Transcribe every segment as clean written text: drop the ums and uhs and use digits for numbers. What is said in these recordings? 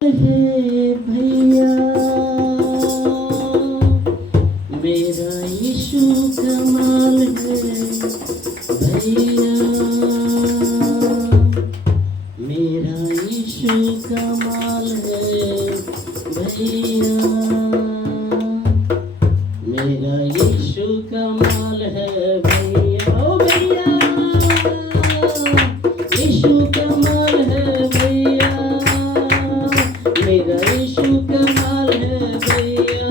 है भैया मेरा यीशु कमाल है भैया मेरा यीशु कमाल है भैया मेरा यीशु कमाल है भैया ओ भैया यीशु कमाल है भैया मेरा यीशु कमाल है भैया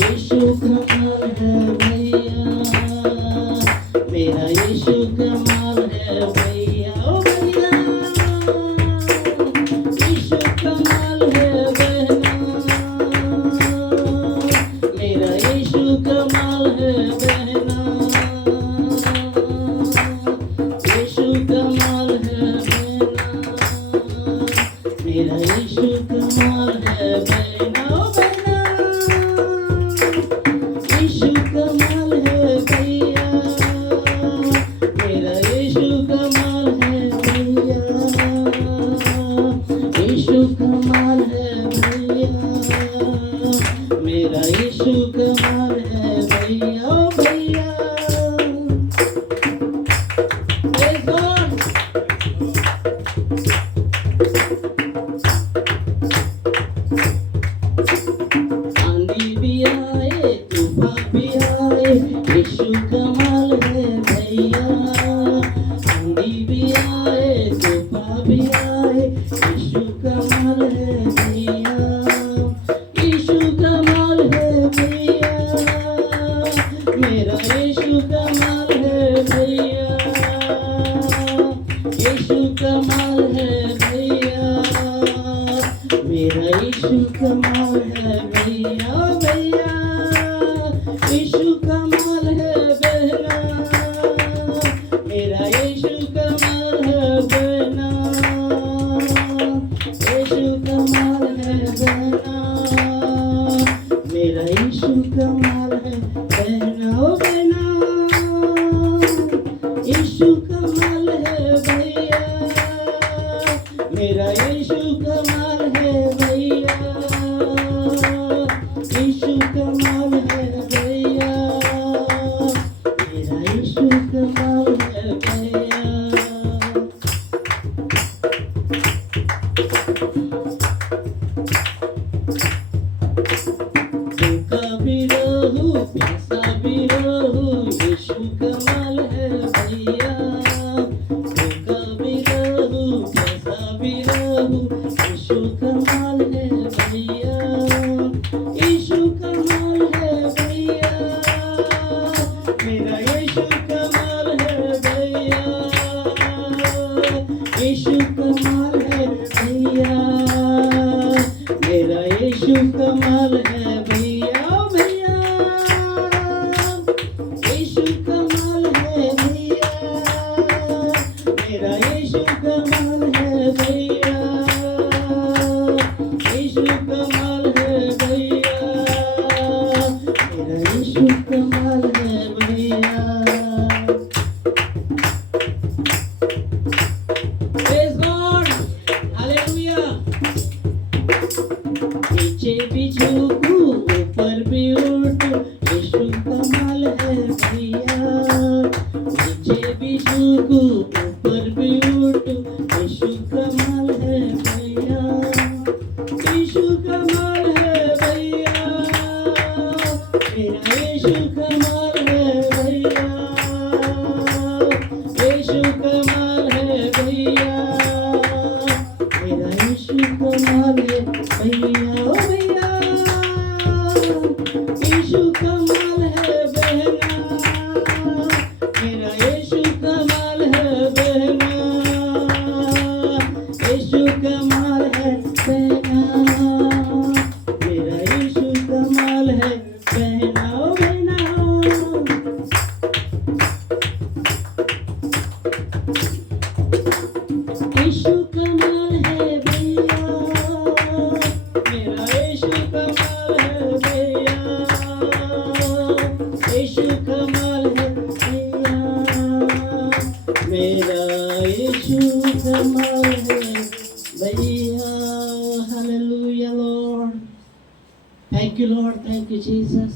यीशु कमाल है भैया मेरा यीशु कमाल है भैया ओ भैया यीशु कमाल है बहना मेरा यीशु कमाल है बहना यीशु कमाल है मेरा यीशु कमाल है बहना ओ बहना यीशु कमाल है भैया मेरा यीशु कमाल है भैया यीशु कमाल है भैया मेरा यीशु कमाल है भैया ओ भैया Praise God. आंधी भी आए तूफान भी आए यीशु कमाल है भैया आंधी भी आए तूफान भी आए यीशु कमाल है भैया यीशु कमाल है भैया मेरा यीशु कमाल है भैया यीशु कमाल है भैया मेरा यीशु कमाल है भैया भैया यीशु कमाल है बहना मेरा यीशु कमाल है बहना यीशु कमाल है बहना मेरा यीशु कमाल है बहना ओ बहना यीशु कमाल है भैया मेरा यीशु कमाल है भैया यीशु कमाल है भैया मेरा यीशु कमाल है भैया भूखा भी रहूं प्यासा भी रहूं यीशु कमाल है भैया भूखा भी रहूं प्यासा भी रहूं यीशु कमाल है भैया यीशु कमाल है भैया मेरा यीशु कमाल है भैया यीशु कमाल है भैया मेरा यीशु कमाल है भैया ओ भैया यीशु कमाल है भैया मेरा यीशु कमाल है भैया यीशु कमाल है भैया मेरा यीशु कमाल है भैया Praise God. Hallelujah. नीचे भी झुकू ऊपर भी उठू यीशु कमाल है भैया नीचे भी झुकू ऊपर भी उठू यीशु कमाल है भैया यीशु कमाल है भैया मेरा यीशु कमाल है भैया यीशु कमाल है भैया मेरा यीशु कमाल है भैया ओ भैया यीशु कमाल है बहना मेरा यीशु कमाल है बहना यीशु कमाल है बहना मेरा यीशु कमाल है बहना ओ बहना यीशु कमाल है भैया मेरा यीशु कमाल है भैया यीशु कमाल है भैया मेरा यीशु कमाल है Hallelujah, Lord. Thank you, Lord. Thank you, Jesus.